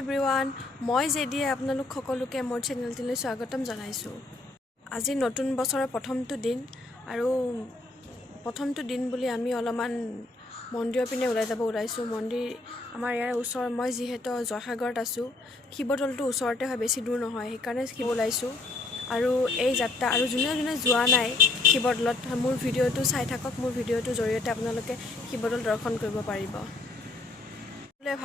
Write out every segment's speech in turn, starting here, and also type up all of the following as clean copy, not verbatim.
Everyone, মই জেডিয়ে আপোনালোক সকলোকে মোৰ চেনেলটিলৈ স্বাগতম জনাইছোঁ। আজি নতুন বছৰৰ প্ৰথমটো দিন আৰু প্ৰথমটো দিন বুলি আমি অলপমান মন্দিৰৰ পিনে ওলাই যাব ওলাইছোঁ। মন্দিৰ আমাৰ ইয়াৰ ওচৰ, মই যিহেতু জয়সাগৰত আছোঁ, শিৱদৌলটো ওচৰতে হয়, বেছি দূৰ নহয়, সেইকাৰণে শিৱ ওলাইছোঁ। আৰু এই যাত্ৰা আৰু যোনে যোনে যোৱা নাই শিৱদৌলত, মোৰ ভিডিঅ'টো চাই থাকক। মোৰ ভিডিঅ'টোৰ জৰিয়তে আপোনালোকে শিৱদৌল দৰ্শন কৰিব পাৰিব।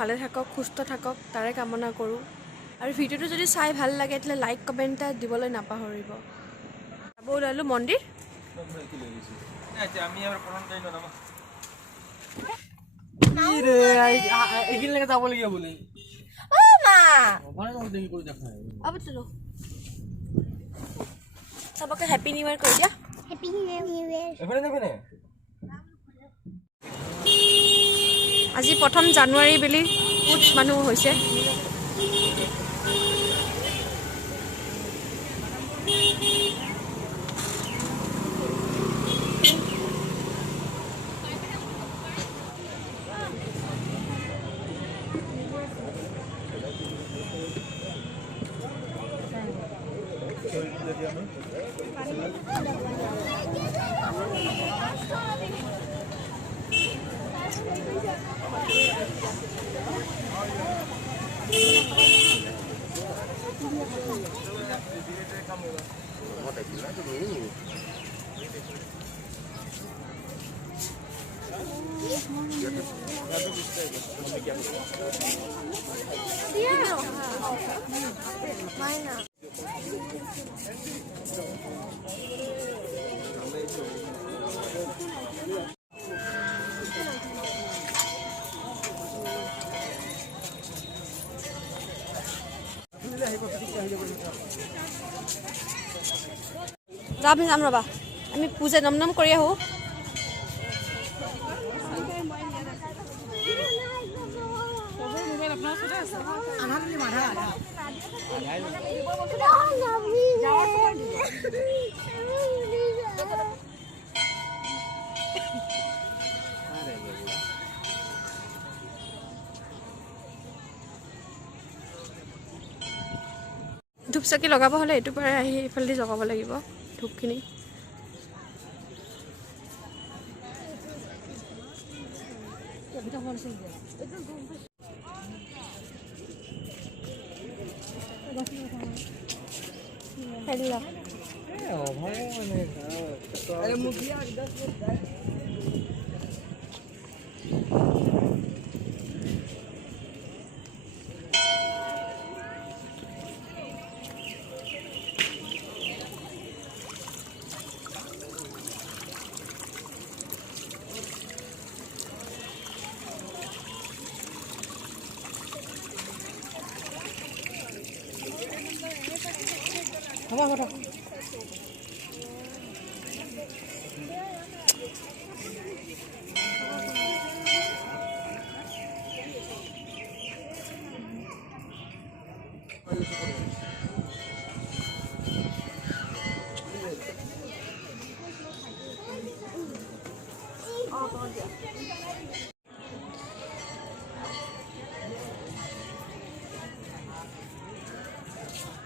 ভালে থাকক, সুস্থ থাকক, তাৰে কামনা কৰোঁ। আৰু ভিডিঅ'টো যদি চাই ভাল লাগে তেতিয়াহ'লে লাইক কমেণ্ট এটা দিবলৈ নাপাহৰিব। যাব ওলালোঁ মন্দিৰ। চবকে হেপী নিউ ইয়েৰ কৈ দিয়া। Happy new year. আজি 1 জানুৱাৰী বুলি বহুত মানুহ হৈছে। যাম ৰ'বা, আমি পূজা নম কৰি আহোঁ। ধূপ চাকি লগাব হ'লে এইটোৰ পৰাই আহি এইফালেদি জগাব লাগিব ধূপখিনি।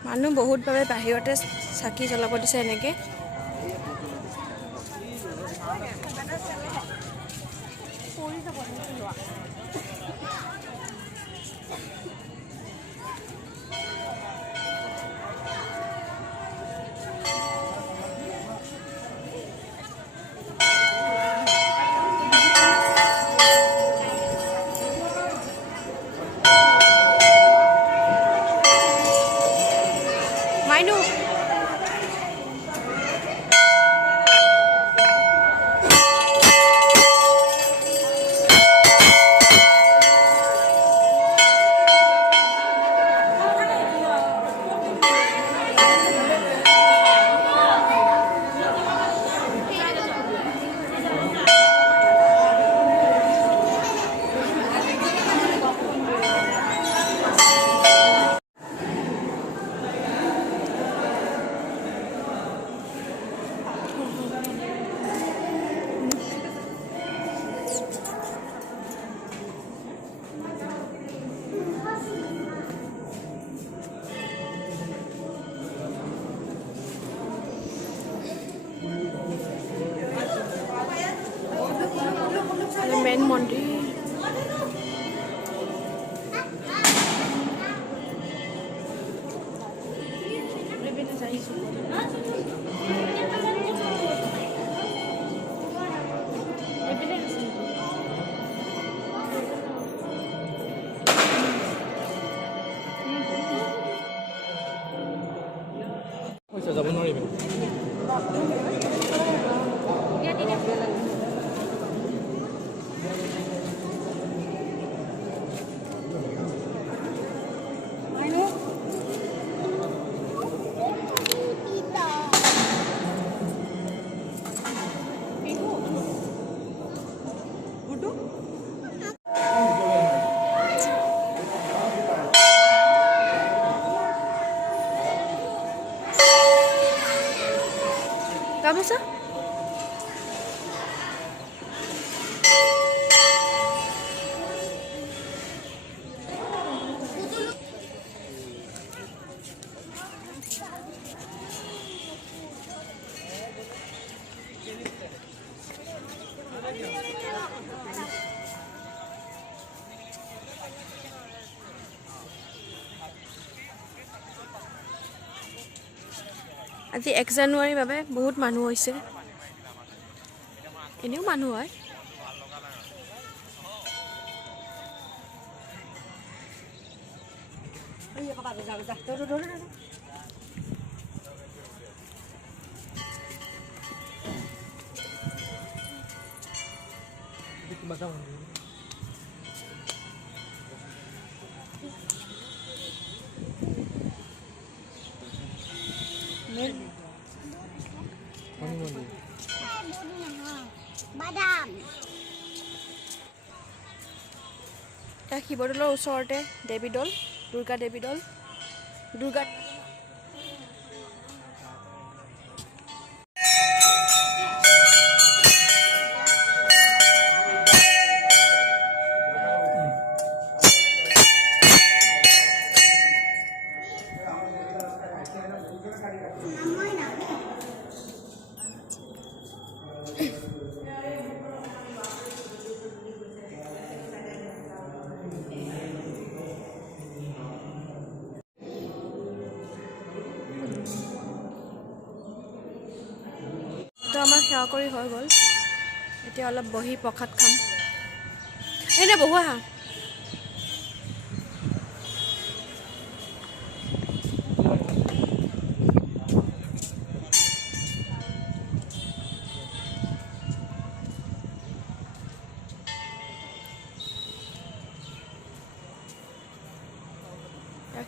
মানুহ বহুত বাবে বাহিৰতে চাকি জ্বলাব দিছে এনেকৈ। যাব নোৱাৰিবি গামোচা আজি 1 জানুৱাৰীৰ বাবে বহুত মানুহ হৈছে এনেও মানুহ হয় বাদাম এটা শিৱদৌলৰ ওচৰতে দেৱী দৌল দুৰ্গা দেৱী দৌল দুৰ্গা তো আমাৰ সেৱা কৰি হৈ গ'ল এতিয়া অলপ বহি প্ৰসাদ খাম এনে বহু আহা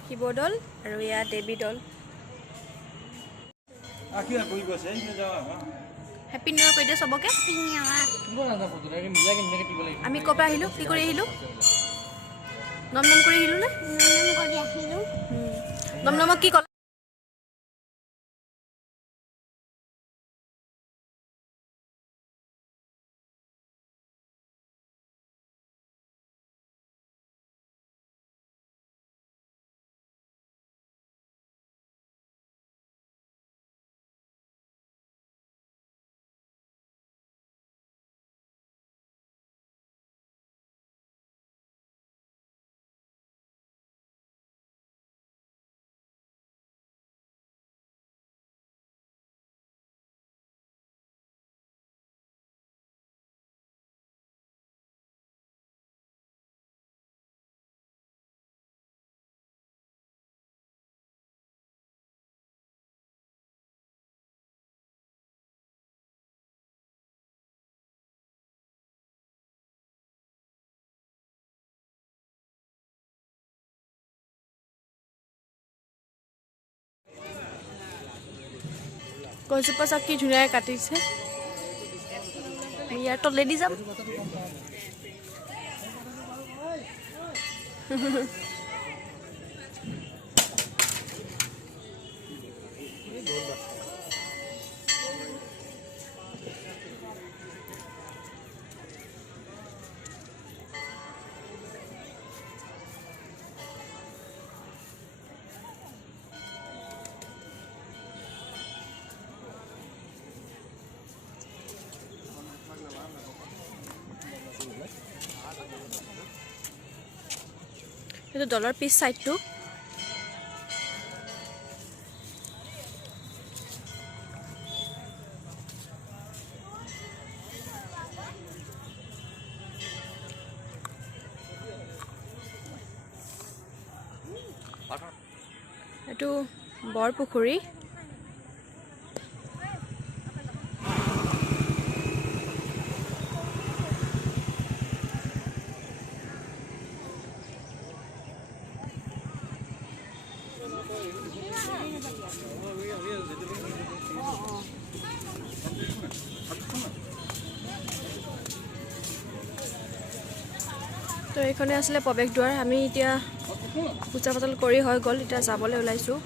শিৱদৌল আৰু এয়া Devi Dol happy new year কৈ দিয়ে চবকে আমি ক'ৰ পৰা আহিলোঁ কি কৰি আহিলোঁ নম নম কৰি আহিলোঁ নে নম নমক কি ক'লা গছজোপা চাওক কি ধুনীয়াকৈ কাটিছে ইয়াৰ তলেদি যাম এইটো দলৰ পিছ চাইডটো এইটো বৰপুখুৰী। তো এইখনে আছিলে প্ৰৱেশ দুৱাৰ। আমি এতিয়া পূজা পাতল কৰি হৈ গ'ল, এতিয়া যাবলৈ ওলাইছোঁ।